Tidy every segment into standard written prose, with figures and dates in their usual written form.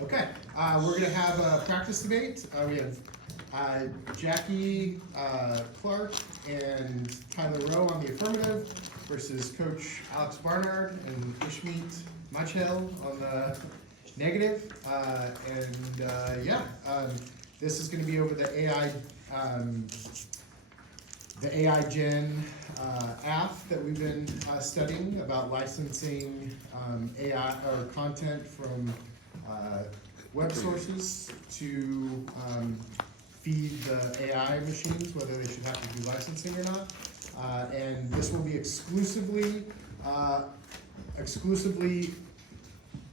Okay, we're going to have a practice debate. We have Jackie Clark and Tyler Rowe on the affirmative versus Coach Alex Barnard and Ishmeet Machel on the negative. This is going to be over the AI Gen app that we've been studying about licensing AI or content from web sources to feed the AI machines, whether they should have to do licensing or not. And this will be exclusively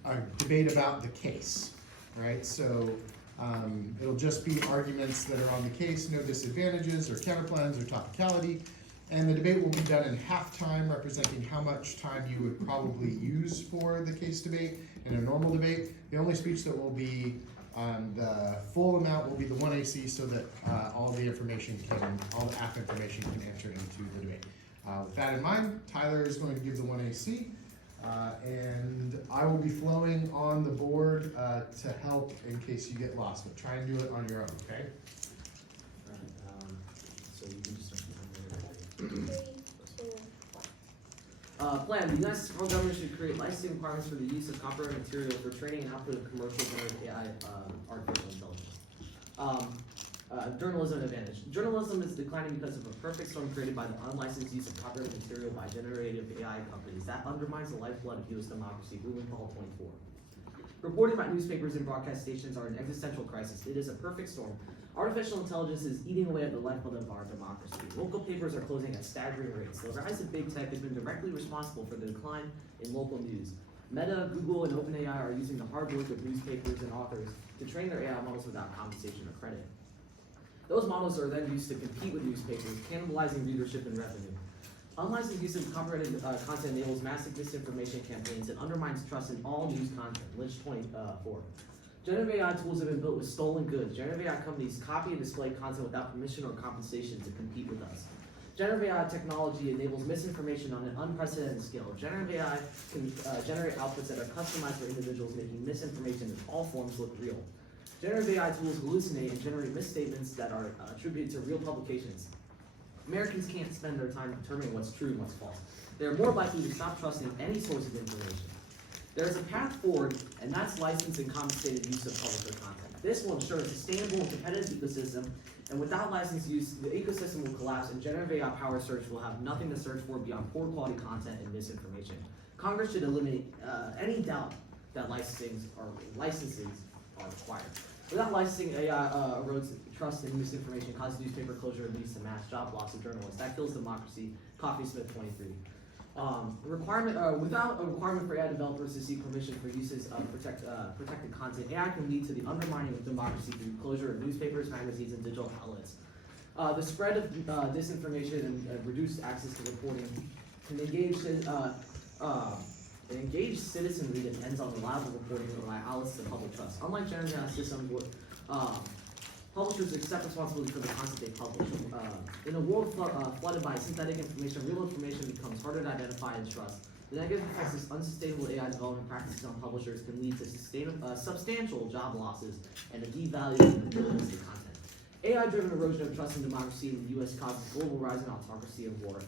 a debate about the case, right? So it'll just be arguments that are on the case, no disadvantages or counterplans or topicality. And the debate will be done in half time, representing how much time you would probably use for the case debate in a normal debate. The only speech that will be the full amount will be the 1 AC, so that all the app information can enter into the debate. With that in mind, Tyler is going to give the 1 AC, and I will be flowing on the board to help in case you get lost, but try and do it on your own, okay? So you can just start. 3, 2, 1. Plan. The United States federal government should create licensing requirements for the use of copyrighted material for training and output of commercial generative AI artificial intelligence. Journalism advantage. Journalism is declining because of a perfect storm created by the unlicensed use of copyrighted material by generative AI companies. That undermines the lifeblood of U.S. democracy. Rebuttal 24. Reporting about newspapers and broadcast stations are an existential crisis. It is a perfect storm. Artificial intelligence is eating away at the lifeblood of our democracy. Local papers are closing at staggering rates. The rise of big tech has been directly responsible for the decline in local news. Meta, Google, and OpenAI are using the hard work of newspapers and authors to train their AI models without compensation or credit. Those models are then used to compete with newspapers, cannibalizing readership and revenue. Unlicensed use of copyrighted content enables massive disinformation campaigns and undermines trust in all news content. Lynch 24. Generative AI tools have been built with stolen goods. Generative AI companies copy and display content without permission or compensation to compete with us. Generative AI technology enables misinformation on an unprecedented scale. Generative AI can generate outputs that are customized for individuals, making misinformation in all forms look real. Generative AI tools hallucinate and generate misstatements that are attributed to real publications. Americans can't spend their time determining what's true and what's false. They are more likely to stop trusting any source of information. There is a path forward, and that's licensed and compensated use of publisher content. This will ensure a sustainable and competitive ecosystem, and without licensed use, the ecosystem will collapse, and generative AI power search will have nothing to search for beyond poor quality content and misinformation. Congress should eliminate any doubt that licenses are required. Without licensing, AI erodes trust in misinformation, causes newspaper closure, and leads to mass job loss of journalists. That kills democracy. Coffee Smith 23. Without a requirement for AI developers to seek permission for uses of protected content, AI can lead to the undermining of democracy through closure of newspapers, magazines, and digital outlets. The spread of disinformation and reduced access to reporting can engage citizenry depends on reliable reporting and rely outlets to public trust. Unlike generative AI systems, publishers accept responsibility for the content they publish. In a world flooded by synthetic information, real information becomes harder to identify and trust. The negative effects of unsustainable AI development practices on publishers can lead to substantial job losses and a devaluing of journalistic content. AI-driven erosion of trust in democracy in the U.S. causes global rise in autocracy and war.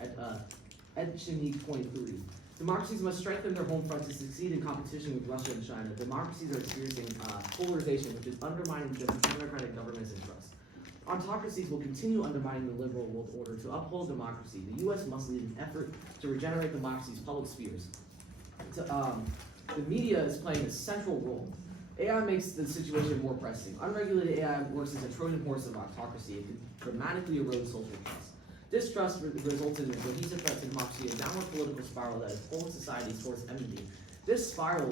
Ishmeet 23. Democracies must strengthen their home front to succeed in competition with Russia and China. Democracies are experiencing polarization, which is undermining democratic governance and trust. Autocracies will continue undermining the liberal world order. To uphold democracy, the U.S. must lead an effort to regenerate democracy's public spheres. The media is playing a central role. AI makes the situation more pressing. Unregulated AI works as a Trojan horse of autocracy. It can dramatically erode social trust. Distrust results in a cohesive threat to democracy, a downward political spiral that is pulling societies towards enmity. This spiral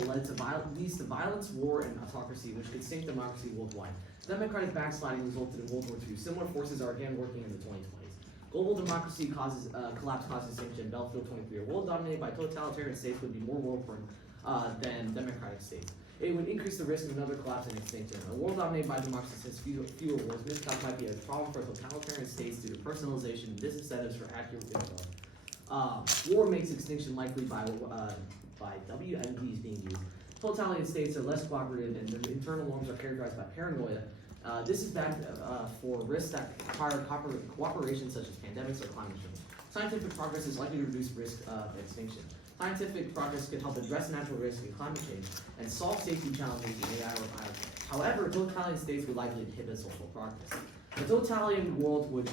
leads to violence, war, and autocracy, which could sink democracy worldwide. Democratic backsliding resulted in World War II. Similar forces are again working in the 2020s. Global democracy collapse causes extinction. Belfield 23. A world dominated by totalitarian states would be more war-prone than democratic states. It would increase the risk of another collapse and extinction. A world dominated by democracy has fewer wars. Miscalc might be a problem for totalitarian states due to personalization and disincentives for accurate info. War makes extinction likely by WMDs being used. totalitarian states are less cooperative and their internal norms are characterized by paranoia. This is backed for risks that require cooperation such as pandemics or climate change. Scientific progress is likely to reduce risk of extinction. Scientific progress can help address natural risk in climate change and solve safety challenges in AI or biotech. However, totalitarian states would likely inhibit social progress. A totalitarian world would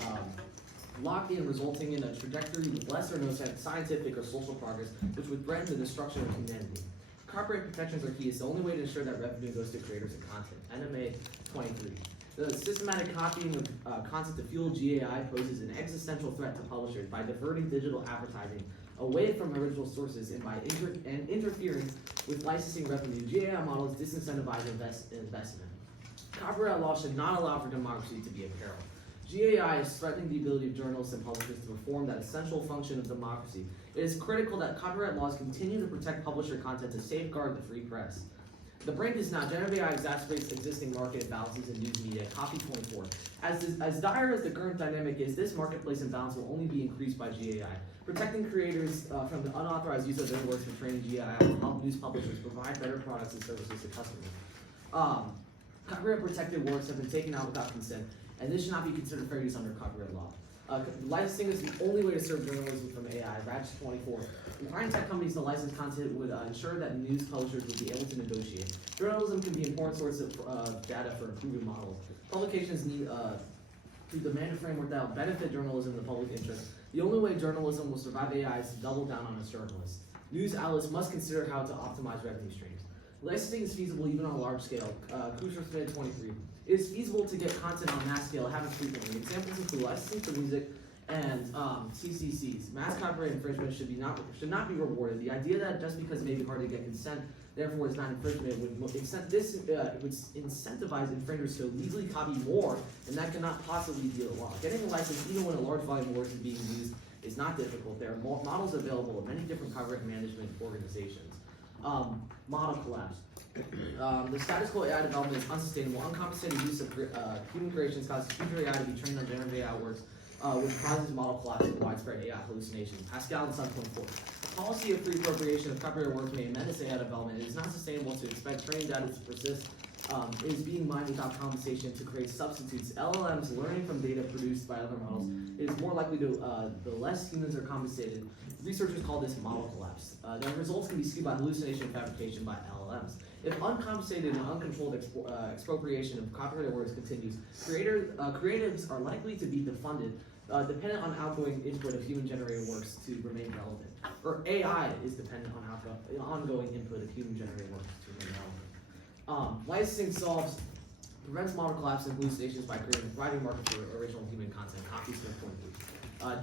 lock in, resulting in a trajectory with less or no scientific or social progress, which would threaten the destruction of humanity. Copyright protections are key. It's the only way to ensure that revenue goes to creators and content. NMA 23. The systematic copying of content to fuel GAI poses an existential threat to publishers by diverting digital advertising away from original sources and by interfering with licensing revenue. GAI models disincentivize investment. Copyright law should not allow for democracy to be in peril. GAI is threatening the ability of journalists and publishers to perform that essential function of democracy. It is critical that copyright laws continue to protect publisher content to safeguard the free press. The brink is now generative AI exacerbates existing market imbalances in news media. Copy 24. As dire as the current dynamic is, this marketplace imbalance will only be increased by GAI. Protecting creators from the unauthorized use of their works for training GAI will help news publishers provide better products and services to customers. Copyright protected works have been taken out without consent, and this should not be considered fair use under copyright law. Licensing is the only way to serve journalism from AI. Ratch 24. Requiring tech companies to license content would ensure that news publishers would be able to negotiate. Journalism can be an important source of data for improving models. Publications need to demand a framework that will benefit journalism in the public interest. The only way journalism will survive AI is to double down on its journalists. News outlets must consider how to optimize revenue streams. Licensing is feasible even on a large scale. Smith 23. It is feasible to get content on mass scale. It happens frequently. Examples include licensing for music and CCCs. Mass copyright infringement should not be rewarded. The idea that just because it may be hard to get consent, therefore it's not infringement, would incentivize infringers to legally copy more, and that cannot possibly be the law. Getting a license, even when a large volume of works is being used, is not difficult. There are models available at many different copyright management organizations. Model collapse. The status quo AI development is unsustainable. Uncompensated use of human creations causes future AI to be trained on generative AI works, which causes model collapse and widespread AI hallucination. Pascal and Sun 24. Policy of free appropriation of copyright work may amend this AI development. It is not sustainable to expect training data to persist. It is being mined without compensation to create substitutes. LLMs learning from data produced by other models. It is more likely to, the less humans are compensated. Researchers call this model collapse. The results can be skewed by hallucination and fabrication by LLMs. If uncompensated and uncontrolled expropriation of copyrighted works continues, creatives are likely to be defunded, dependent on outgoing input of human-generated works to remain relevant. Or AI is dependent on ongoing input of human-generated works to remain relevant. Licensing prevents model collapse and hallucinations by creating a thriving market for original human content. Copy Smith 23.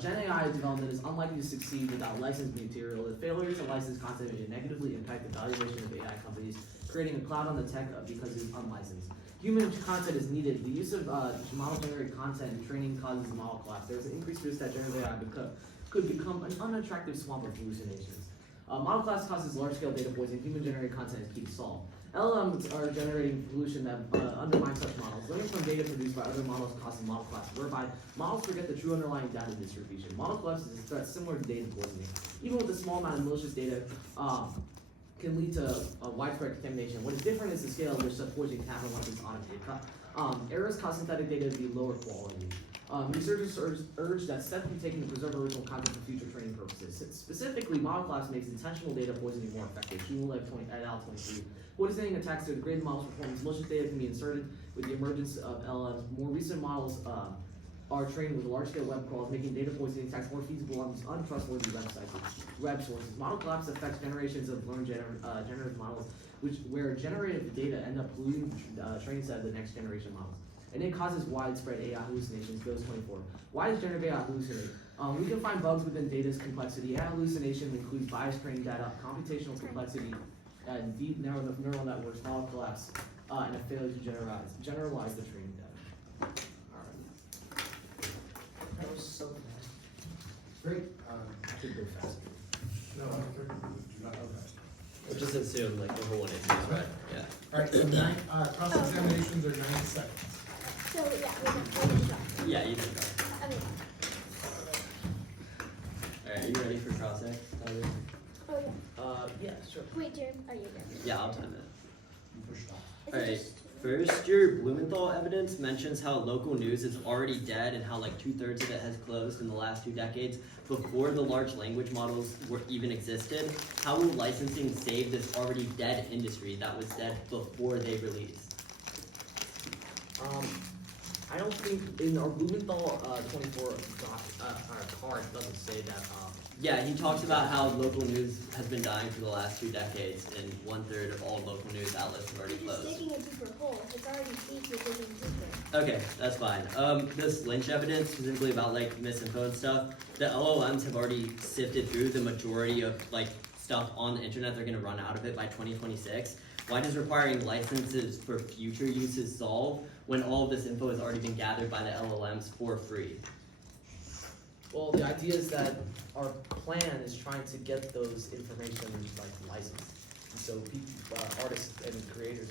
Gen AI development is unlikely to succeed without licensed material. The failure to license content may negatively impact the valuation of AI companies, creating a cloud on the tech because it is unlicensed. Human content is needed. The use of model-generated content in training causes model collapse. There is an increased risk that generative AI could become an unattractive swamp of hallucinations. Model collapse causes large-scale data poisoning. Human-generated content is key to solve. LLMs are generating pollution that undermines such models. Learning from data produced by other models causes model collapse, whereby models forget the true underlying data distribution. Model collapse is a threat similar to data poisoning. Even with a small amount of malicious data, can lead to widespread contamination. What is different is the scale at which such poisoning can happen once it's automated. Errors cause synthetic data to be lower quality. Researchers urge that steps be taken to preserve original content for future training purposes. Specifically, model collapse makes intentional data poisoning more effective. et al. 23. Poisoning attacks to degrade the model's performance. Malicious data can be inserted with the emergence of LLMs. More recent models are trained with large-scale web crawls, making data poisoning attacks more feasible on untrustworthy web sources. Model collapse affects generations of learned generative models, where generative data end up polluting the training set of the next generation models. And it causes widespread AI hallucinations. Goes 24. Why is generative AI hallucinate? We can find bugs within data's complexity. AI hallucination includes biased training data, computational complexity, and deep neural networks, model collapse, and a failure to generalize the training data. That was so bad. Great. I could go faster. No, I don't think do not know that. Just assume like the whole one is right. Yeah. All right, so cross-examinations are 90 seconds. So yeah, we're gonna start. Yeah, you can go. I mean, Alright, are you ready for cross-ex? oh yeah. Yeah, sure. Wait, Jared, are you ready? Yeah, I'll time it. Is it Alright, just- first your Blumenthal evidence mentions how local news is already dead and how like 2/3 of it has closed in the last 2 decades before the large language models were even existed. How will licensing save this already dead industry that was dead before they released? I don't think in our Blumenthal 24 card doesn't say that. Yeah, he talks about how local news has been dying for the last 2 decades and 1/3 of all local news outlets have already You're just closed. digging a deeper hole. If it's already deep, you're digging deeper. Okay, that's fine. This lynch evidence, specifically about like misinfo and stuff, the LLMs have already sifted through the majority of like stuff on the internet. They're gonna run out of it by 2026. Why does requiring licenses for future uses solve when all of this info has already been gathered by the LLMs for free? Well, the idea is that our plan is trying to get those information like licensed, and so people, artists and creators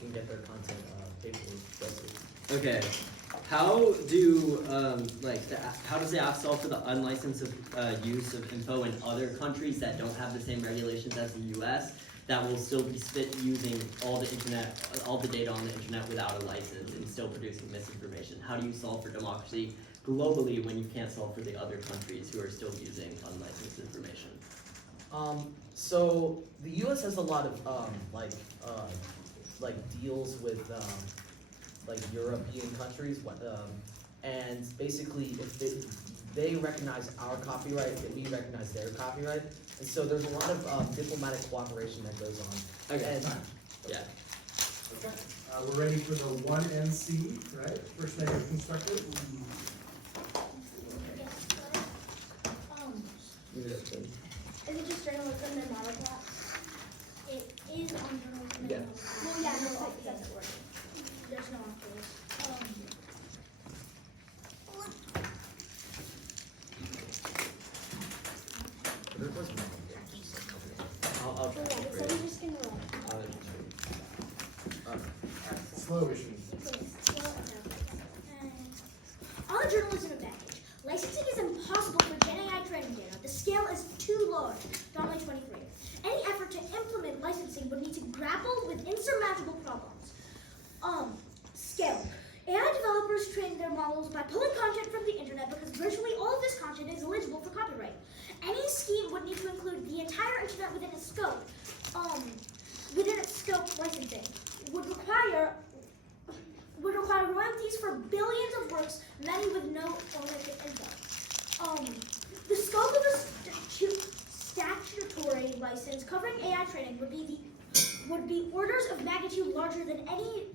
can get their content paid for directly. Okay, how do how does the app solve for the unlicensed use of info in other countries that don't have the same regulations as the U.S. that will still be using all the internet, all the data on the internet without a license and still producing misinformation? How do you solve for democracy globally when you can't solve for the other countries who are still using unlicensed information? So the U.S. has a lot of deals with like European countries, and basically if they recognize our copyright, then we recognize their copyright, and so there's a lot of diplomatic cooperation that goes on. Okay. And Yeah. Okay, we're ready for the 1NC, right? First negative constructive. Yes, is it just journalism and model plot? It is on journalism and Yeah. model plot. Well, yeah, no, it doesn't work. There's no one for this. I'll So yeah, so we're just gonna Slow issue. on journalism advantage, licensing is impossible for Gen AI training data. The scale is too large. Dominic 23. Any effort to implement licensing would need to grapple with insurmountable problems. Scale. AI developers train their models by pulling content from the internet because virtually all of this content is eligible for copyright. Any scheme would need to include the entire internet within its scope. Licensing would require royalties for billions of works, many with no ownership info. The scope of a statutory license covering AI training would be orders of magnitude larger than any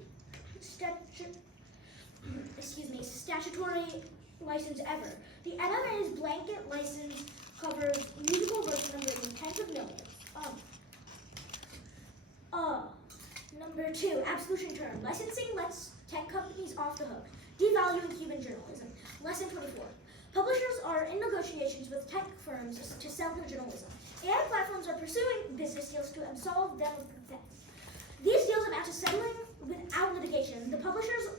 statutory license ever. The NMA's blanket license covers musical works numbering in tens of millions. Number 2, absolution term. Licensing lets tech companies off the hook, devaluing human journalism. Lesson 24. Publishers are in negotiations with tech firms to sell their journalism. AI platforms are pursuing business deals to absolve them of consent. These deals amount to settling without litigation. The publishers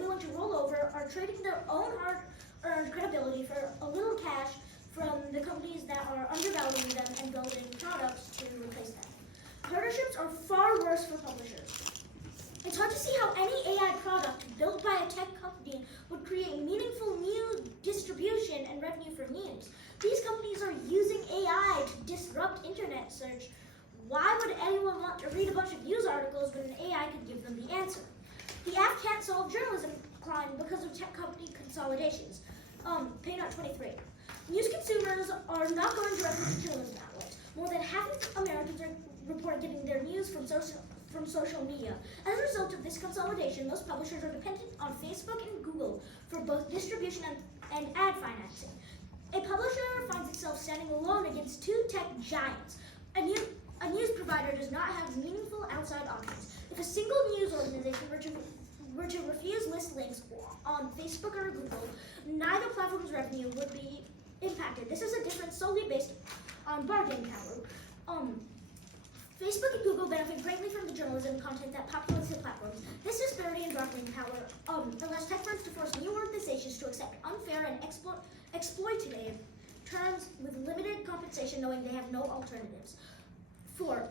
willing to roll over are trading their own hard-earned credibility for a little cash from the companies that are undervaluing them and building products to replace them. Partnerships are far worse for publishers. It's hard to see how any AI product built by a tech company would create meaningful new distribution and revenue for news. These companies are using AI to disrupt internet search. Why would anyone want to read a bunch of news articles when an AI could give them the answer? The app can't solve journalism decline because of tech company consolidations. Paynote 23. News consumers are not going directly to journalism outlets. More than half of Americans report getting their news from social media. As a result of this consolidation, most publishers are dependent on Facebook and Google for both distribution and ad financing. A publisher finds itself standing alone against 2 tech giants. A news provider does not have meaningful outside options. If a single news organization were to refuse list links on Facebook or Google, neither platform's revenue would be impacted. This is a difference solely based on bargaining power. Facebook and Google benefit greatly from the journalism content that populates the platforms. This disparity in bargaining power allows tech firms to force new organizations to accept unfair and exploitative terms with limited compensation, knowing they have no alternatives. 4.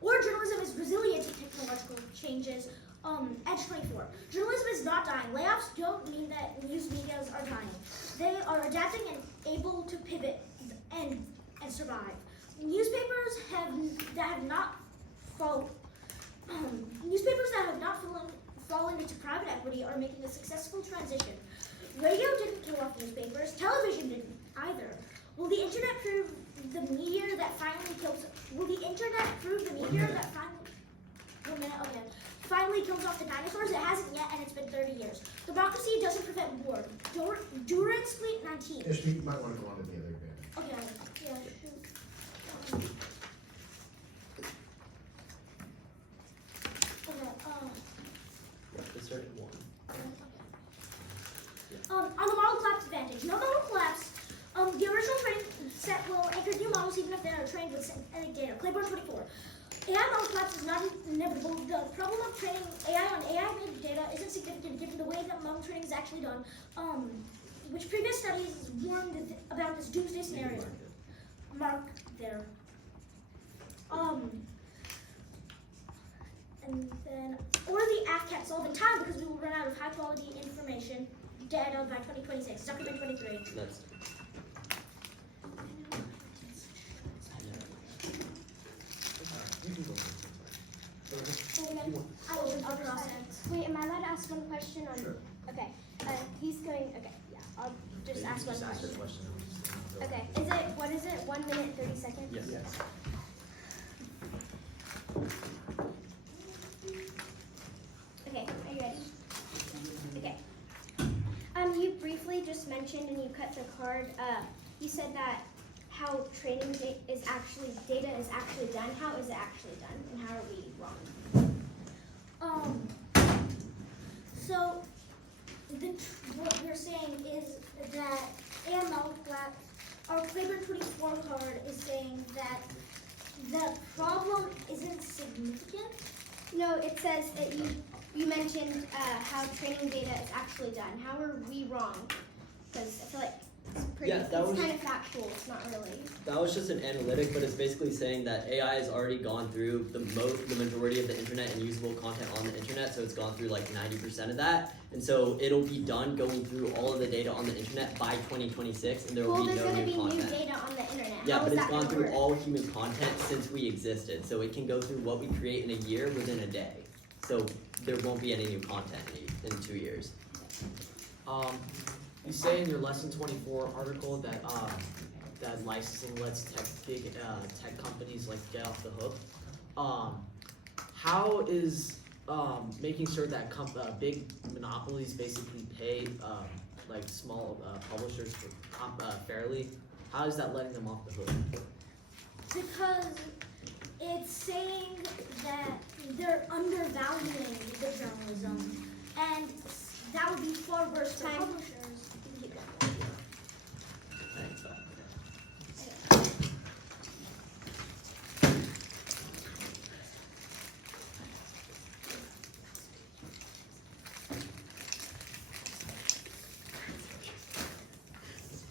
Or journalism is resilient to technological changes. Edge 24. Journalism is not dying. Layoffs don't mean that news medias are dying. They are adapting and able to pivot and survive. Newspapers that have not fallen into private equity are making a successful transition. Radio didn't kill off newspapers. Television didn't either. Will the internet prove the meteor that finally kills? Will the internet prove the meteor that finally kills off the dinosaurs? It hasn't yet, and it's been 30 years. Democracy doesn't prevent war. Durance Fleet 19. Ishmeet, you might want to go on to the other example. Okay, yeah, shoot. Let's start at 1. On the model collapse advantage. No model collapse. The original training set will anchor new models even if they are trained with synthetic data. Claiborne 24. AI model collapse is not inevitable. The problem of training AI on AI-made data isn't significant given the way that model training is actually done, which previous studies warned about this doomsday scenario. Mark there. And then, or the AF can't solve in time because we will run out of high-quality information data by 2026. Document 23. That's Wait, am I allowed to ask one question on? Sure. Okay, he's going. Okay, yeah, I'll just ask one question. Okay. Okay, what is it? 1 minute 30 seconds. yes. Okay, are you ready? Okay. You briefly just mentioned, and you cut the card. You said that how training data is actually done. How is it actually done, and how are we wrong? So, what we're saying is that AML collapse, our Claiborne 24 card is saying that the problem isn't significant. No, it says that you mentioned how training data is actually done. How are we wrong? Because I feel like it's pretty. Yeah, that it's was- kind of factual. It's not really. That was just an analytic, but it's basically saying that AI has already gone through the majority of the internet and usable content on the internet, so it's gone through like 90% of that, and so it'll be done going through all of the data on the internet by 2026, and there will Well, be there's no going to new be new content. data on the internet. Yeah, How but is it's that gone gonna through work? all human content since we existed, so it can go through what we create in a year within a day. So there won't be any new content in 2 years. You say in your lesson 24 article that that licensing lets big tech companies like get off the hook. How is making sure that big monopolies basically pay like small publishers fairly? How is that letting them off the hook? Because it's saying that they're undervaluing the journalism, and that would be far worse for Time. publishers. Thanks.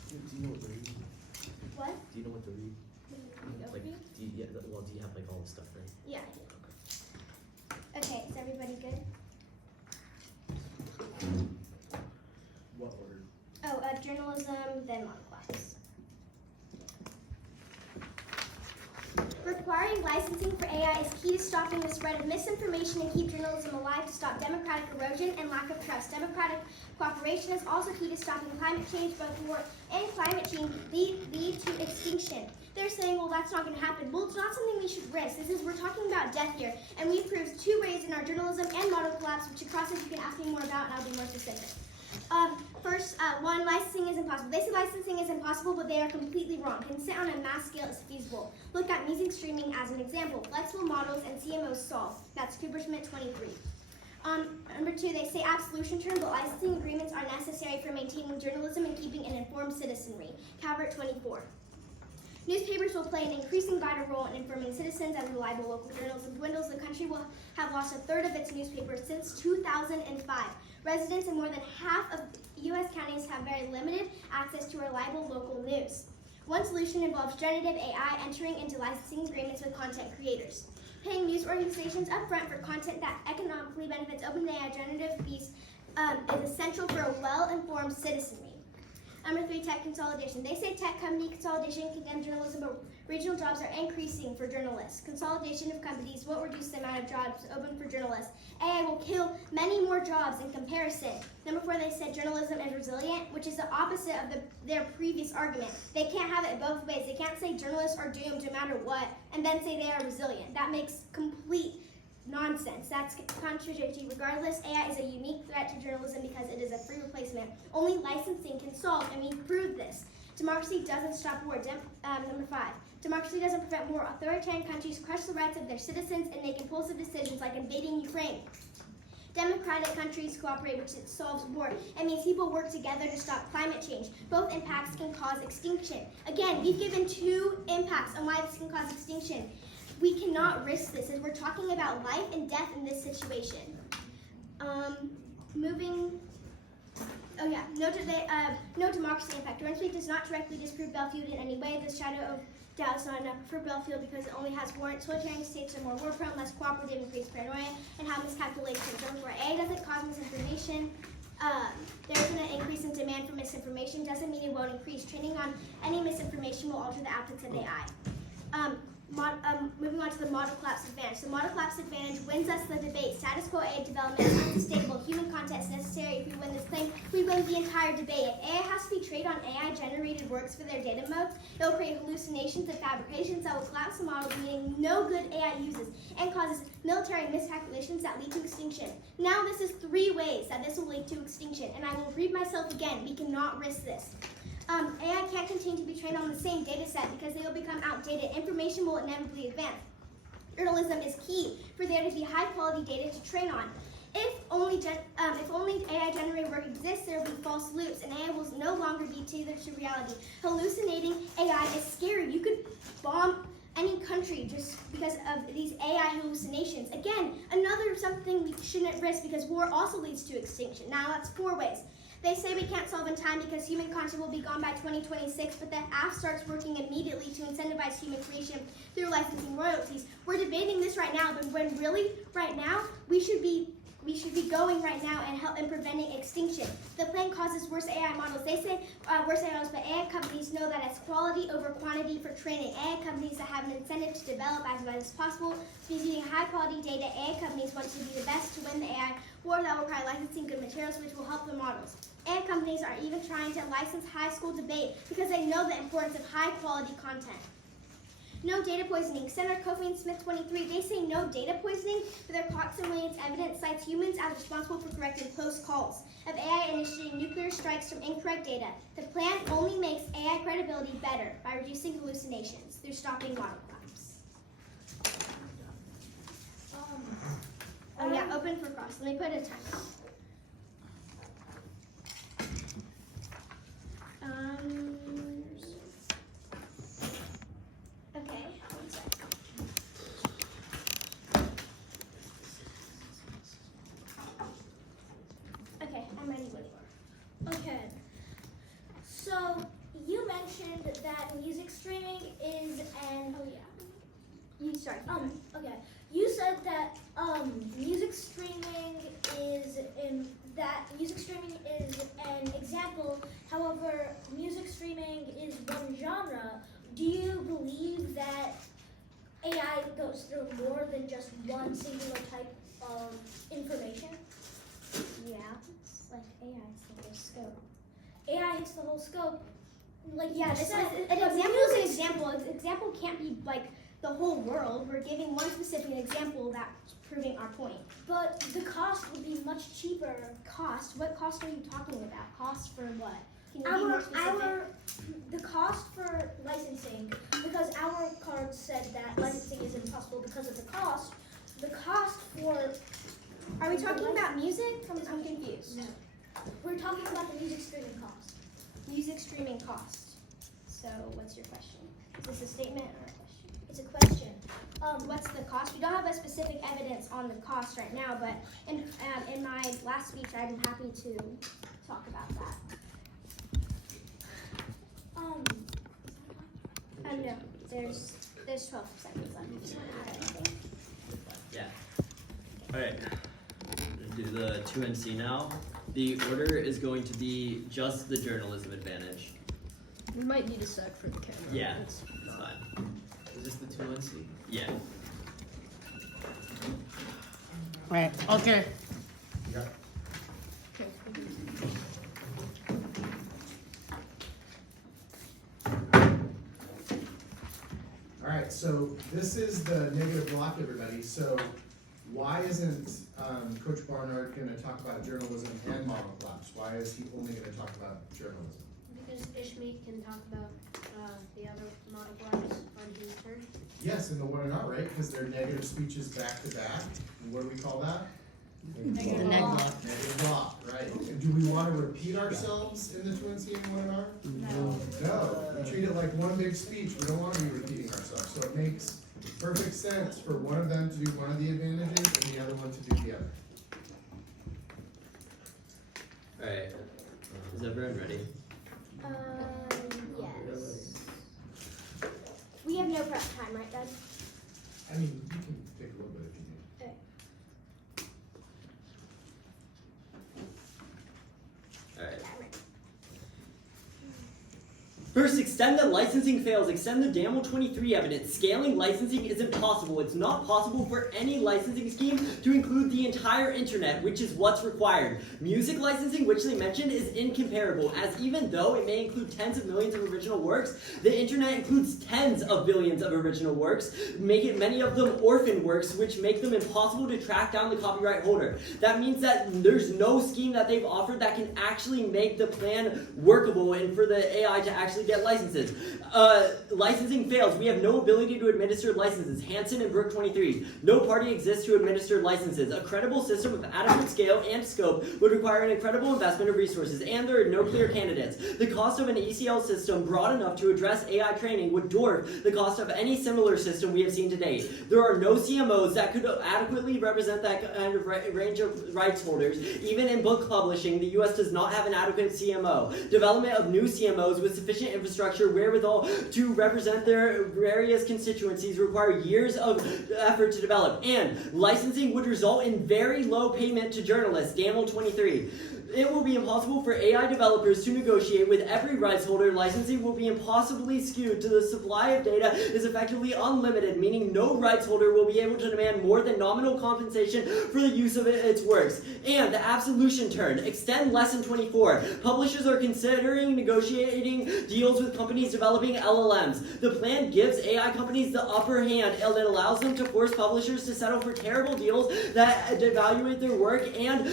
Do you know what to read? What? Do you know what to read? Like, do you have like all the stuff right? Yeah. Okay, is everybody good? What order? Oh, journalism, then model class. Requiring licensing for AI is key to stopping the spread of misinformation and keep journalism alive to stop democratic erosion and lack of trust. Democratic cooperation is also key to stopping climate change. Both war and climate change lead to extinction. They're saying, well, that's not going to happen. Well, it's not something we should risk. We're talking about death here, and we proved 2 ways in our journalism and model collapse, which across you can ask me more about, and I'll be more specific. First, one, licensing is impossible. They say licensing is impossible, but they are completely wrong. Consent on a mass scale is feasible. Look at music streaming as an example. Flexible models and CMOs solve. That's Kuberschmidt 23. Number 2, they say absolution term, but licensing agreements are necessary for maintaining journalism and keeping an informed citizenry. Calvert 24. Newspapers will play an increasing vital role in informing citizens as reliable local journalism dwindles. The country will have lost 1/3 of its newspapers since 2005. Residents in more than half of U.S. counties have very limited access to reliable local news. One solution involves generative AI entering into licensing agreements with content creators. Paying news organizations upfront for content that economically benefits OpenAI generative beasts is essential for a well-informed citizenry. Number 3, tech consolidation. They say tech company consolidation condemns journalism, but regional jobs are increasing for journalists. Consolidation of companies won't reduce the amount of jobs open for journalists. AI will kill many more jobs in comparison. Number 4, they said journalism is resilient, which is the opposite of their previous argument. They can't have it both ways. They can't say journalists are doomed no matter what, and then say they are resilient. That makes complete nonsense. That's contradictory. Regardless, AI is a unique threat to journalism because it is a free replacement. Only licensing can solve, and we proved this. Democracy doesn't stop war. Number 5, democracy doesn't prevent war. Authoritarian countries crush the rights of their citizens and make impulsive decisions like invading Ukraine. Democratic countries cooperate, which solves war. It means people work together to stop climate change. Both impacts can cause extinction. Again, we've given 2 impacts on why this can cause extinction. We cannot risk this, as we're talking about life and death in this situation. No democracy impact. Orangely does not directly disprove Belfield in any way. The shadow of doubt is not enough for Belfield because it only has warrants. Totalitarian states are more war-prone, less cooperative, increased paranoia, and have miscalculations. Number 4, AI doesn't cause misinformation. There isn't an increase in demand for misinformation. Doesn't mean it won't increase. Training on any misinformation will alter the outputs of AI. Moving on to the model collapse advantage. The model collapse advantage wins us the debate. Status quo AI development is unsustainable. Human content is necessary. If we win this claim, we win the entire debate. If AI has to be trained on AI-generated works for their data modes, it will create hallucinations and fabrications that will collapse the model, meaning no good AI uses, and causes military miscalculations that lead to extinction. Now this is 3 ways that this will lead to extinction, and I will read myself again. We cannot risk this. AI can't continue to be trained on the same data set because they will become outdated. Information will inevitably advance. Journalism is key for there to be high-quality data to train on. If only AI-generated work exists, there will be false loops, and AI will no longer be tethered to reality. Hallucinating AI is scary. You could bomb any country just because of these AI hallucinations. Again, another something we shouldn't risk because war also leads to extinction. Now that's 4 ways. They say we can't solve in time because human content will be gone by 2026, but the app starts working immediately to incentivize human creation through licensing royalties. We're debating this right now, but when really, right now, we should be going right now and help in preventing extinction. The plan causes worse AI models. They say worse AI models, but AI companies know that it's quality over quantity for training. AI companies that have an incentive to develop as much as possible using high quality data. AI companies want to be the best to win the AI war that will require licensing good materials, which will help the models. AI companies are even trying to license high school debate because they know the importance of high quality content. No data poisoning. Senator Kofi and Smith 23, they say no data poisoning, but their Cox and Williams evidence cites humans as responsible for correcting close calls of AI initiating nuclear strikes from incorrect data. The plan only makes AI credibility better by reducing hallucinations through stopping model collapse. Oh yeah, open for cross. Let me put a timer. Okay, 1 sec. Okay, I'm ready when you are. Okay. So you mentioned that music streaming is an You start. okay. You said that music streaming is an example. However, music streaming is one genre. Do you believe that AI goes through more than just one singular type of information? Yeah, it's like AI, so the scope. AI hits the whole scope. Like Yeah, you this is said, an but example is an music- example. An example can't be like the whole world. We're giving one specific example that's proving our point. But the cost would be much cheaper. Cost? What cost are you talking about? Cost for what? Can you be more specific? The cost for licensing, because our card said that licensing is impossible because of the cost. The cost for Are we talking about music? I'm confused. No. We're talking about the music streaming cost. Music streaming cost. So what's your question? Is this a statement or a question? It's a question. What's the cost? We don't have a specific evidence on the cost right now, but in my last speech, I'm happy to talk about that. No, there's 12 seconds left. If you want to add anything. Alright, do the 2NC now. The order is going to be just the journalism advantage. We might need a sec for the camera. Yeah, It's it's fine. Is this the 2NC? Yeah. Right, okay. Yeah. okay. Alright, so this is the negative block, everybody. So why isn't Coach Barnard gonna talk about journalism and model collapse? Why is he only gonna talk about journalism? Because Ishmeet can talk about the other model blocks on his turn. Yes, and the one and not right, because they're negative speeches back to back. And what do we call that? The neg block. Negative block, right. And do we wanna repeat ourselves in the 2NC and 1NR? No, we treat it like one big speech, we don't wanna be repeating ourselves, so it makes perfect sense for one of them to do one of the advantages and the other one to do the other. Alright. Is everyone ready? Yes. We have no prep time, right, Dad? I mean, you can take a little bit if you need. Alright. First, extend the licensing fails. Extend the DAML 23 evidence. Scaling licensing isn't possible. It's not possible for any licensing scheme to include the entire internet, which is what's required. Music licensing, which they mentioned, is incomparable, as even though it may include tens of millions of original works, the internet includes tens of billions of original works, making many of them orphan works, which make them impossible to track down the copyright holder. That means that there's no scheme that they've offered that can actually make the plan workable and for the AI to actually get licenses. Licensing fails. We have no ability to administer licenses. Hansen and Brook 23. No party exists to administer licenses. A credible system with adequate scale and scope would require an incredible investment of resources, and there are no clear candidates. The cost of an ECL system broad enough to address AI training would dwarf the cost of any similar system we have seen to date. There are no CMOs that could adequately represent that kind of range of rights holders. Even in book publishing, the US does not have an adequate CMO. Development of new CMOs with sufficient infrastructure wherewithal to represent their various constituencies require years of effort to develop, and licensing would result in very low payment to journalists. DAML 23. It will be impossible for AI developers to negotiate with every rights holder. Licensing will be impossibly skewed to the supply of data is effectively unlimited, meaning no rights holder will be able to demand more than nominal compensation for the use of its works. And the absolution turn. Extend lesson 24. Publishers are considering negotiating deals with companies developing LLMs. The plan gives AI companies the upper hand, and it allows them to force publishers to settle for terrible deals that devaluate their work and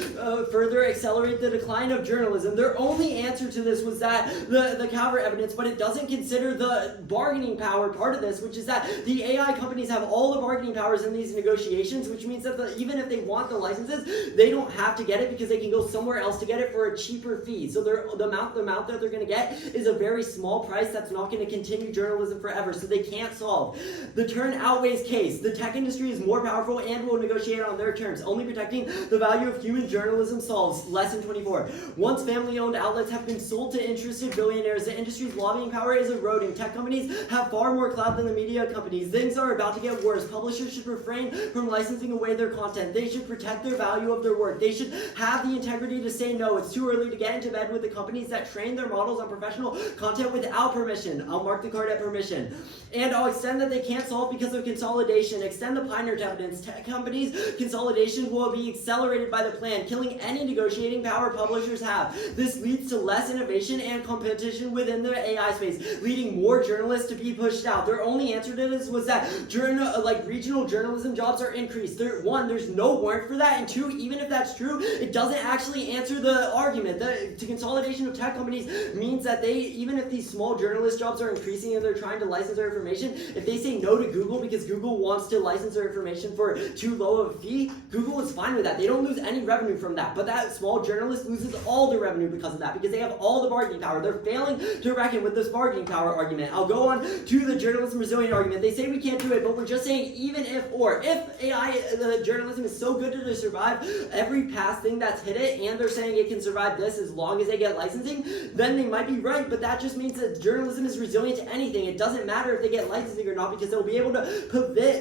further accelerate the decline of journalism. Their only answer to this was that the Calvert evidence, but it doesn't consider the bargaining power part of this, which is that the AI companies have all the bargaining powers in these negotiations, which means that even if they want the licenses, they don't have to get it because they can go somewhere else to get it for a cheaper fee. So the amount that they're going to get is a very small price that's not going to continue journalism forever, so they can't solve. The turn outweighs case. The tech industry is more powerful and will negotiate on their terms. Only protecting the value of human journalism solves. Lesson 24. Once family-owned outlets have been sold to interested billionaires, the industry's lobbying power is eroding. Tech companies have far more clout than the media companies. Things are about to get worse. Publishers should refrain from licensing away their content. They should protect their value of their work. They should have the integrity to say no. It's too early to get into bed with the companies that train their models on professional content without permission. I'll mark the card at permission. And I'll extend that they can't solve because of consolidation. Extend the Barnard evidence. Tech companies' consolidation will be accelerated by the plan, killing any negotiating power publishers have. This leads to less innovation and competition within the AI space, leading more journalists to be pushed out. Their only answer to this was that regional journalism jobs are increased. One, there's no warrant for that, and two, even if that's true, it doesn't actually answer the argument. The consolidation of tech companies means that even if these small journalist jobs are increasing and they're trying to license their information, if they say no to Google because Google wants to license their information for too low of a fee, Google is fine with that. They don't lose any revenue from that. But that small journalist journalist loses all their revenue because of that, because they have all the bargaining power. They're failing to reckon with this bargaining power argument. I'll go on to the journalism resilient argument. They say we can't do it, but we're just saying even if AI, the journalism is so good to survive every past thing that's hit it, and they're saying it can survive this as long as they get licensing, then they might be right, but that just means that journalism is resilient to anything. It doesn't matter if they get licensing or not, because they'll be able to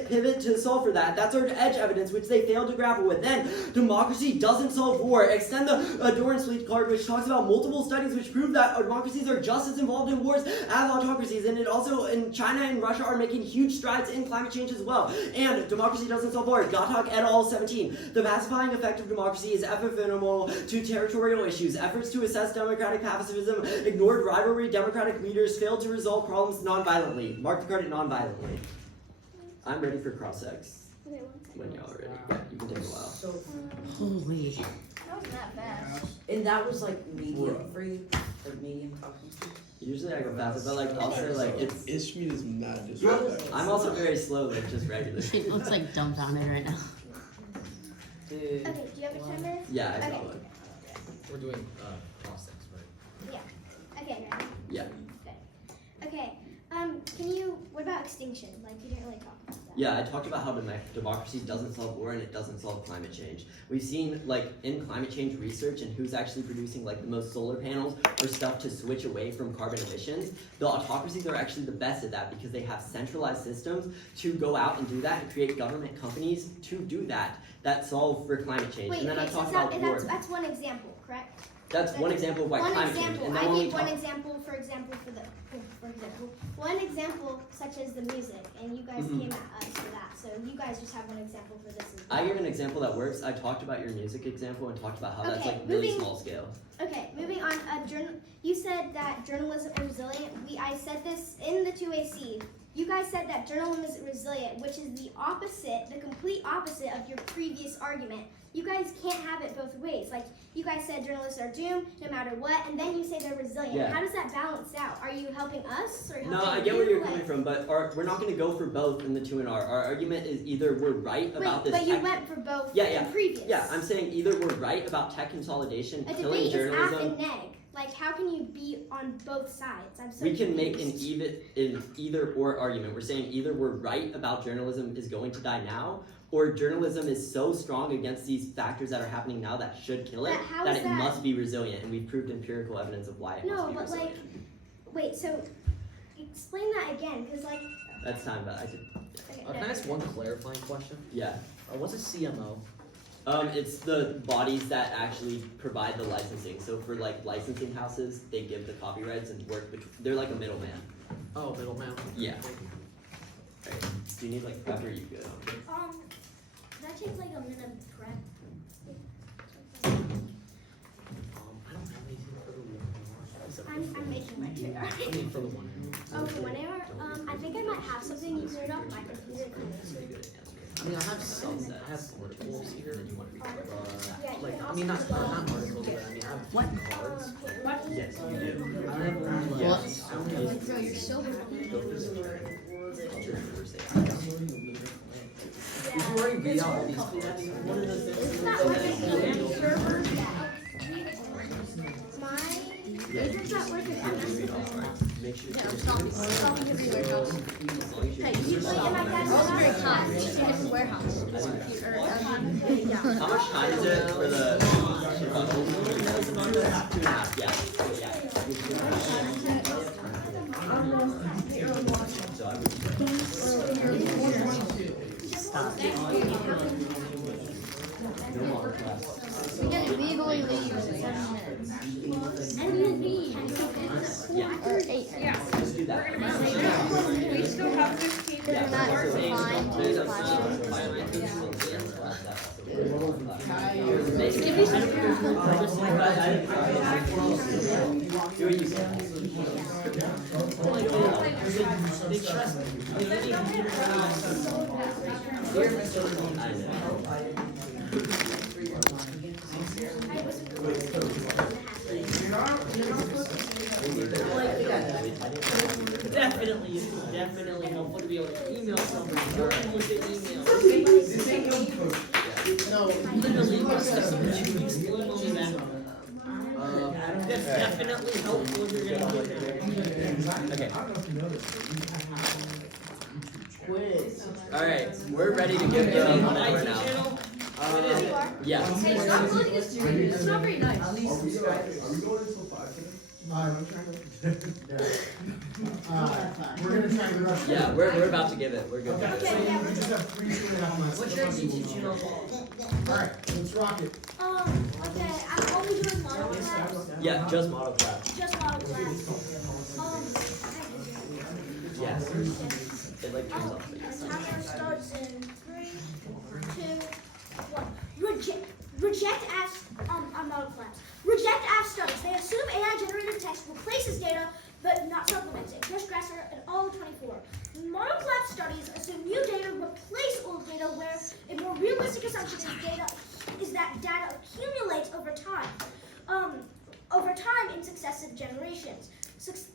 pivot to solve for that. That's our edge evidence, which they failed to grapple with. Then, democracy doesn't solve war. Extend the Dorrance Fleet card, which talks about multiple studies which prove that democracies are just as involved in wars as autocracies, and it also, in China and Russia are making huge strides in climate change as well. And democracy doesn't solve war. Gottok et al. 17. The pacifying effect of democracy is ephemeral to territorial issues. Efforts to assess democratic pacifism ignored rivalry. Democratic leaders failed to resolve problems non-violently. Mark the card at non-violently. I'm ready for cross-ex. Okay, one second. When y'all are ready. Yeah, you can take a while. So, Holy. That was not fast. and that was like medium for you, or medium cognition. Usually I go faster, but like also like it's. Ishmeet is mad How does disrespectful. I'm also very slow, like just regular. She looks like dumbfounded right now. Dude, Okay, do you have a timer? Yeah, I Okay. got one. We're doing cross-sex, right? Okay, ready? Yeah. Okay. Can you? What about extinction? Like you didn't really talk about that. Yeah, I talked about how democracy doesn't solve war and it doesn't solve climate change. We've seen like in climate change research and who's actually producing like the most solar panels or stuff to switch away from carbon emissions. The autocracies are actually the best at that because they have centralized systems to go out and do that and create government companies to do that solve for climate change. Wait, and then okay, I talked so about war. that's one example, correct? That's one example of why One climate change. example. And then I when we gave one talk- example, for example, one example such as the music, and you guys Mhm. came at us for that. So you guys just have one example for this as well. I gave an example that works. I talked about your music example and talked about how that's Okay, like really moving- small scale. Okay, moving on. You said that journalism is resilient. I said this in the 2AC. You guys said that journalism is resilient, which is the opposite, the complete opposite of your previous argument. You guys can't have it both ways. Like, you guys said journalists are doomed no matter what, and then you say they're resilient. Yeah. How does that balance out? Are you helping us or helping No, I get where you're you? coming from, but we're not going to go for both in the 2 and R. Our argument is either we're right about Wait, this. but you tech- went for both Yeah. in previous. Yeah, I'm saying either we're right about tech consolidation, A killing debate is af journalism. and neg. Like, how can you be on both sides? I'm so We can make an confused. either or argument. We're saying either we're right about journalism is going to die now, or journalism is so strong against these factors that are happening now that should kill it, But how that is it that- must be resilient, and we've proved empirical evidence of why it No, must be but resilient. wait, so explain that again, because like, That's time, but I could. okay, Can I ask one clarifying question? Yeah. What's a CMO? It's the bodies that actually provide the licensing. So for like licensing houses, they give the copyrights and work between. They're like a middleman. Oh, middleman. Yeah. Thank you. Right. Do you need like prep or you good? That takes like a minute to prep. I don't have anything for the 1 hour. except I'm for- making my chair. I mean, for the 1 hour. Oh, for 1 hour? I think I might have something. You turn it off my computer. I mean, I have some. I have articles here. Yeah, you Like, can I mean, not also- articles, but I mean, I have What? cards. Yes, you do. I have only What? like. Bro, you're so We've already beat out all these cards. It's not working for the server yet. My computer's not working for me. Make sure. Yeah, I'm stopping every warehouse. Hey, you Wait, am I guys all very hot. It's a different warehouse. Yeah. How much time is it for the? 2.5. Yeah. So I We can legally leave in 7 minutes. Yeah. Or 8. Yeah, Just do that. we still have 15 They're minutes. not more. confined to There's the a classroom. Give me some. Do what you can. They trust me. I know. Definitely helpful to be able to email someone. You're able to email. Literally, just like 2 weeks, email me back. it's definitely helpful if you're gonna do that. Okay. I don't know if you know this, but you have Quiz. Alright, we're ready to give the number IT now. channel? Yeah. Hey, stop closing this screen. It's not very nice. Are we going until 5 today? We're gonna try to rush. Yeah, we're about to give it. We're good. Okay, so we just have 3.5 minutes. What's your YouTube channel called? Alright, let's rock it. Okay, I'm only doing model class. Yeah, just model class. Just model class. Yes. It like turns off. Timer starts in 3, 2, 1. Reject apps on model class. Reject app studies. They assume AI-generated text replaces data, but not supplements it. Chris Grasser and all 24. Model class studies assume new data replace old data, where a more realistic assumption is that data accumulates over time. In successive generations.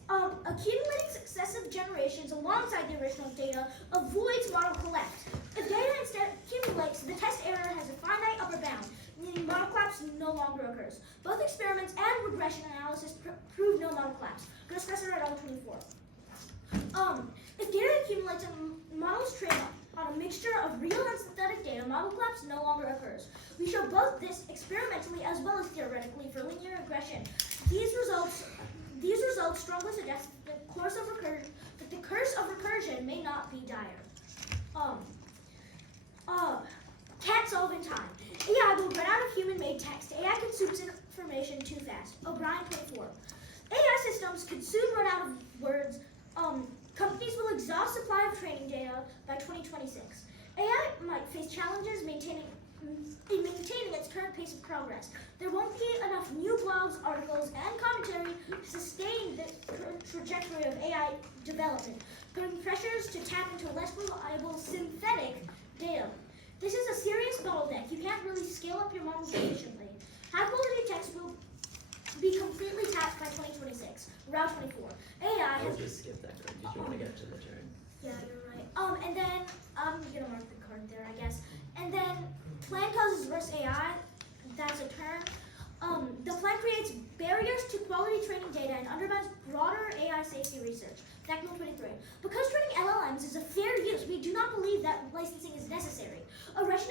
Accumulating successive generations alongside the original data avoids model collapse. If data instead accumulates, the test error has a finite upper bound, meaning model collapse no longer occurs. Both experiments and regression analysis prove no model collapse. Chris Grasser et al. 24. If data accumulates and models train on a mixture of real and synthetic data, model collapse no longer occurs. We show both this experimentally as well as theoretically for linear regression. These results strongly suggest that the curse of recursion may not be dire. Can't solve in time. AI will run out of human-made text. AI consumes information too fast. O'Brien 24. AI systems could soon run out of words. Companies will exhaust supply of training data by 2026. AI might face challenges in maintaining its current pace of progress. There won't be enough new blogs, articles, and commentary to sustain the trajectory of AI development, putting pressures to tap into less reliable synthetic data. This is a serious bottleneck. You can't really scale up your models efficiently. High-quality text will be completely tapped by 2026. Route 24. AI has... Just skip that card. Did you want to get to the turn? Yeah, you're right. And then I'm gonna mark the card there, I guess. And then plan causes risk AI. That's a term. The plan creates barriers to quality training data and undermines broader AI safety research. Fact note 23. Because training LLMs is a fair use, we do not believe that licensing is necessary. A regime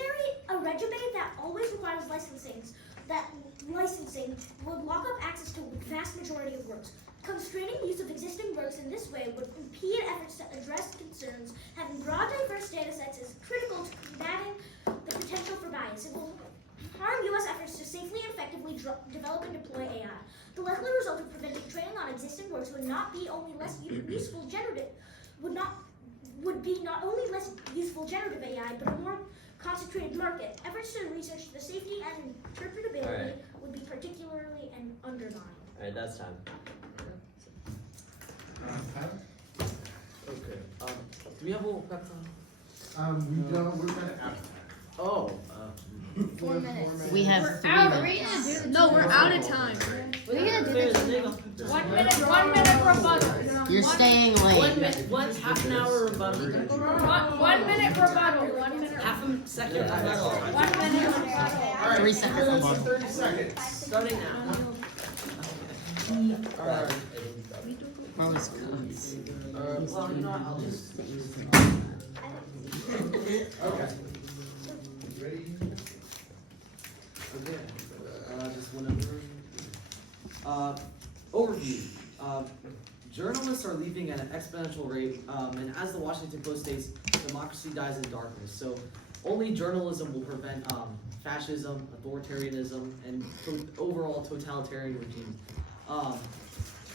that always requires licensing would lock up access to the vast majority of works. Constraining use of existing works in this way would impede efforts to address concerns. Having broad, diverse data sets is critical to combating the potential for bias. It will harm U.S. efforts to safely and effectively develop and deploy AI. The likely result of preventing training on existing works would not be only less useful generative AI, but a more concentrated market. Efforts to research the safety and interpretability would be particularly undermined. Alright, that's time. Okay. Do we have a little pep time? We don't, we're kind of out. Oh. 4 minutes. We have 3 minutes. No, we're out of time. We're gonna do this. 1 minute rebuttal. You're staying late. One half an hour rebuttal. 1 minute rebuttal. 1 minute. Half a second rebuttal. 1 minute rebuttal. Alright, 3 seconds. 30 seconds. Starting now. Alright. Rose codes. Well, you know what? I'll just use Okay. Ready? Okay. Just whenever. Overview. Journalists are leaving at an exponential rate, and as the Washington Post states, democracy dies in darkness. So only journalism will prevent fascism, authoritarianism, and overall totalitarian regimes.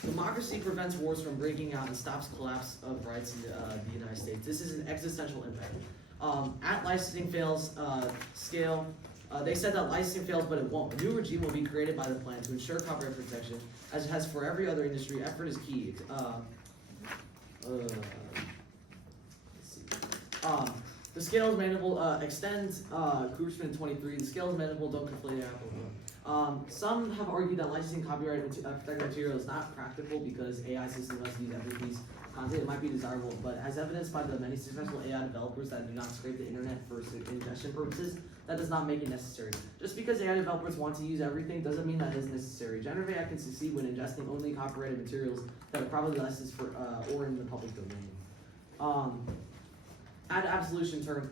Democracy prevents wars from breaking out and stops collapse of rights in the United States. This is an existential impact. At licensing fails scale, they said that licensing fails, but it won't. A new regime will be created by the plan to ensure copyright protection, as it has for every other industry. Effort is key. Let's see. The scale is manageable. Extends Krugerman 23. The scale is manageable. Don't conflate apples. Some have argued that licensing copyright protected material is not practical because AI systems must use every piece of content. It might be desirable, but as evidenced by the many successful AI developers that do not scrape the internet for ingestion purposes, that does not make it necessary. Just because AI developers want to use everything doesn't mean that is necessary. Generative AI can succeed when ingesting only copyrighted materials that are probably licensed for or in the public domain. Add absolution term.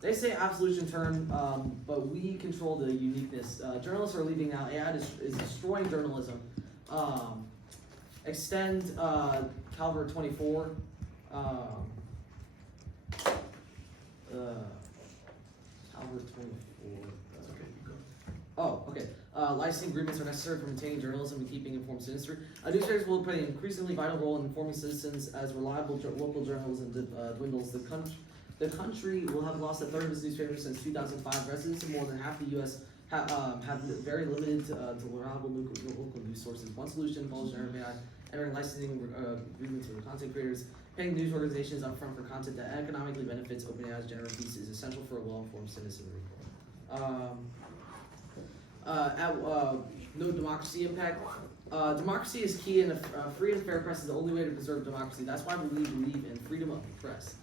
They say absolution term, but we control the uniqueness. Journalists are leaving now. AI is destroying journalism. Extend Calvert 24. Calvert 24. Oh, okay. Licensing agreements are necessary for maintaining journalism and keeping informed citizenry. Newspapers will play an increasingly vital role in informing citizens as reliable local journalism dwindles. The country will have lost a third of its newspapers since 2005. Residents of more than half the U.S. have very limited to reliable local news sources. One solution involves generative AI entering licensing agreements with content creators. Paying news organizations upfront for content that economically benefits OpenAI's generative beast is essential for a well-informed citizenry. No democracy impact. Democracy is key, and a free and fair press is the only way to preserve democracy. That's why we believe in freedom of the press.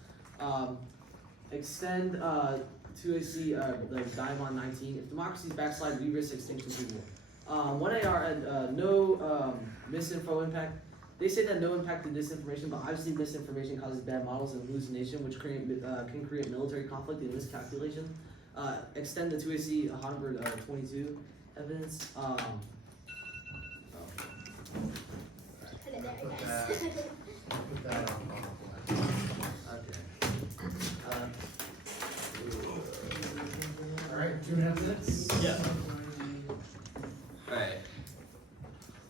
Extend 2AC, like Diamond 19. If democracies backslide, we risk extinction through war. 1AR, no misinfo impact. They say that no impact to disinformation, but obviously misinformation causes bad models and hallucination, which can create military conflict and miscalculation. Extend the 2AC Harvard 22 evidence. Put that on. Okay. All right, 2.5 minutes. Yeah. Alright.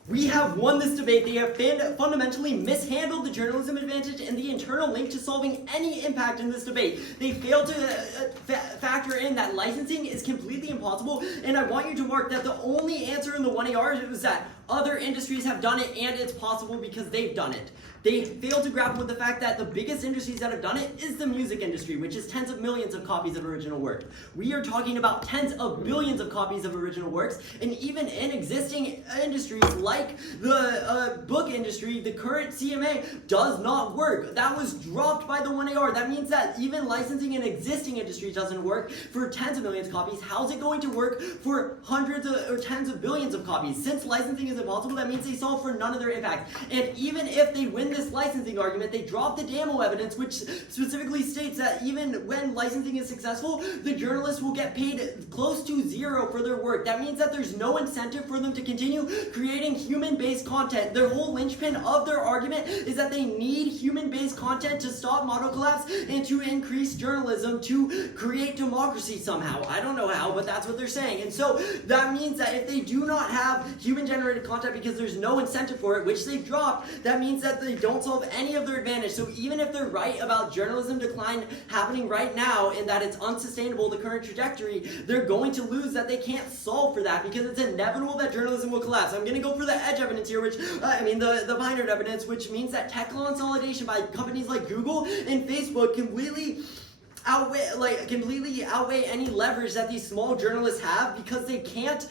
We have won this debate. They have fundamentally mishandled the journalism advantage and the internal link to solving any impact in this debate. They failed to factor in that licensing is completely impossible, and I want you to mark that the only answer in the 1AR is that other industries have done it and it's possible because they've done it. They failed to grapple with the fact that the biggest industries that have done it is the music industry, which is tens of millions of copies of original work. We are talking about tens of billions of copies of original works, and even in existing industries like the book industry, the current CMA does not work. That was dropped by the 1AR. That means that even licensing in existing industries doesn't work for tens of millions of copies. How's it going to work for hundreds or tens of billions of copies? Since licensing is impossible, that means they solve for none of their impact. And even if they win this licensing argument, they drop the demo evidence, which specifically states that even when licensing is successful, the journalists will get paid close to zero for their work. That means that there's no incentive for them to continue creating human-based content. Their whole linchpin of their argument is that they need human-based content to stop model collapse and to increase journalism to create democracy somehow. I don't know how, but that's what they're saying. And so that means that if they do not have human-generated content because there's no incentive for it, which they've dropped, that means that they don't solve any of their advantage. So even if they're right about journalism decline happening right now and that it's unsustainable, the current trajectory, they're going to lose that they can't solve for that because it's inevitable that journalism will collapse. I'm going to go for the edge evidence here, which, the Barnard evidence, which means that tech consolidation by companies like Google and Facebook completely outweigh any leverage that these small journalists have because they can't,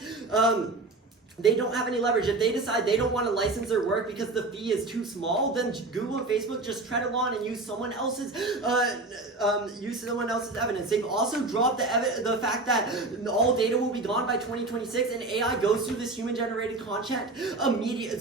they don't have any leverage. If they decide they don't want to license their work because the fee is too small, then Google and Facebook just tread along and use someone else's evidence. They've also dropped the fact that all data will be gone by 2026, and AI goes through this human-generated content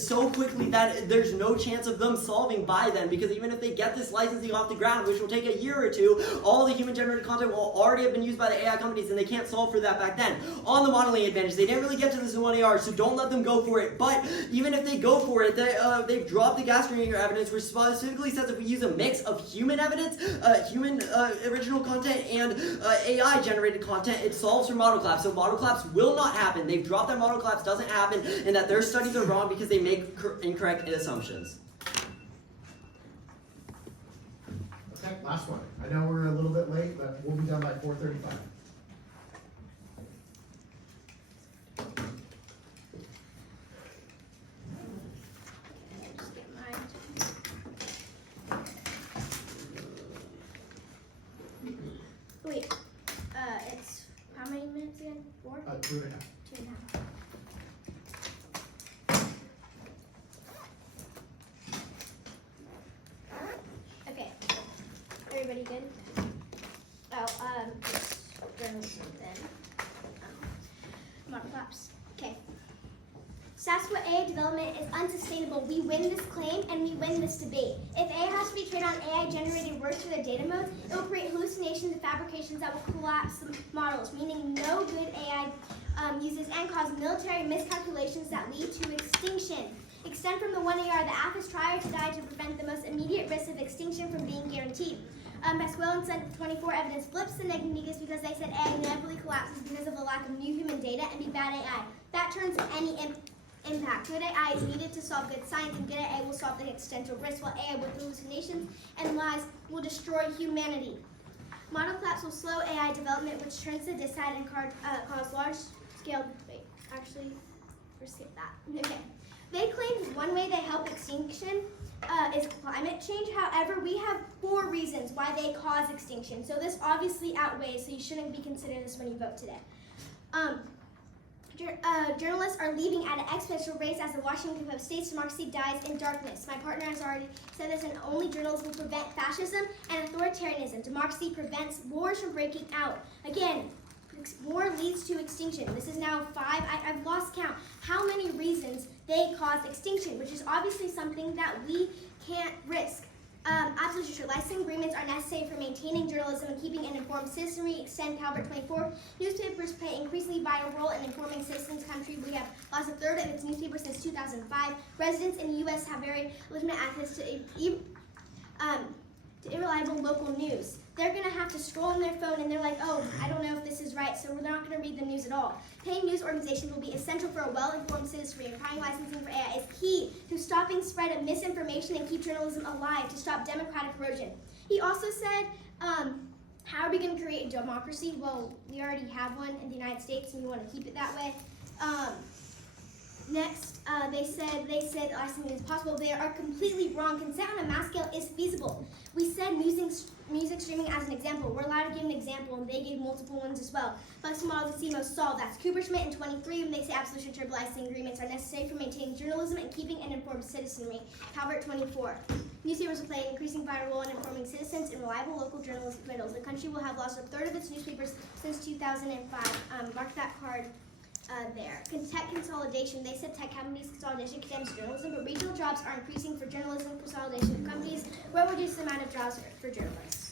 so quickly that there's no chance of them solving by then. Because even if they get this licensing off the ground, which will take a year or two, all the human-generated content will already have been used by the AI companies, and they can't solve for that back then. On the modeling advantage, they didn't really get to this in 1AR, so don't let them go for it. But even if they go for it, they've dropped the gas ringer evidence, which specifically says if we use a mix of human evidence, human original content, and AI generated content, it solves for model collapse. So model collapse will not happen. They've dropped that model collapse doesn't happen, and that their studies are wrong because they make incorrect assumptions. Okay, last one. I know we're a little bit late, but we'll be done by 4:35. Wait, it's how many minutes again? 4? 2.5. 2.5. Okay, everybody good? Oh, Stats for AI development is unsustainable. We win this claim and we win this debate. If AI has to be trained on AI-generated words for the data modes, it will create hallucinations and fabrications that will collapse the models, meaning no good AI uses and cause military miscalculations that lead to extinction. Extend from the 1 AR, the app is trying to die to prevent the most immediate risk of extinction from being guaranteed. Maxwell and said 24 evidence flips the negatives because they said AI inevitably collapses because of a lack of new human data and be bad AI. That turns any impact. Good AI is needed to solve good science, and good AI will solve the existential risk, while AI with hallucinations and lies will destroy humanity. Model collapse will slow AI development, which turns the decide and cause large-scale. Wait, actually, skip that. Okay. They claim one way they help extinction is climate change. However, we have 4 reasons why they cause extinction. So this obviously outweighs, so you shouldn't be considering this when you vote today. Journalists are leaving at an exponential rate as the Washington Post states democracy dies in darkness. My partner has already said this, and only journalism will prevent fascism and authoritarianism. Democracy prevents wars from breaking out. Again, war leads to extinction. This is now 5. I've lost count how many reasons they cause extinction, which is obviously something that we can't risk. Absolutely true. Licensing agreements are necessary for maintaining journalism and keeping an informed citizenry. Extend Calvert 24. Newspapers play an increasingly vital role in informing citizens' country. We have lost a third of its newspapers since 2005. Residents in the U.S. have very limited access to irreliable local news. They're going to have to scroll on their phone and they're like, oh, I don't know if this is right, so we're not going to read the news at all. Paying news organizations will be essential for a well-informed citizenry, and applying licensing for AI is key to stopping spread of misinformation and keep journalism alive to stop democratic erosion. He also said, how are we going to create a democracy? Well, we already have one in the United States and we want to keep it that way. Next, they said licensing is possible. They are completely wrong. Consent on a mass scale is feasible. We said music streaming as an example. We're allowed to give an example, and they gave multiple ones as well. Flexible models and CMOs solved. That's Cooper-Schmidt in 23, when they say absolute and turbo licensing agreements are necessary for maintaining journalism and keeping an informed citizenry. Calvert 24. Newspapers will play an increasing vital role in informing citizens and reliable local journalism riddles. The country will have lost a third of its newspapers since 2005. Mark that card. There. Tech consolidation. They said tech companies consolidation condemns journalism, but regional jobs are increasing for journalism consolidation. Companies will reduce the amount of jobs for journalists.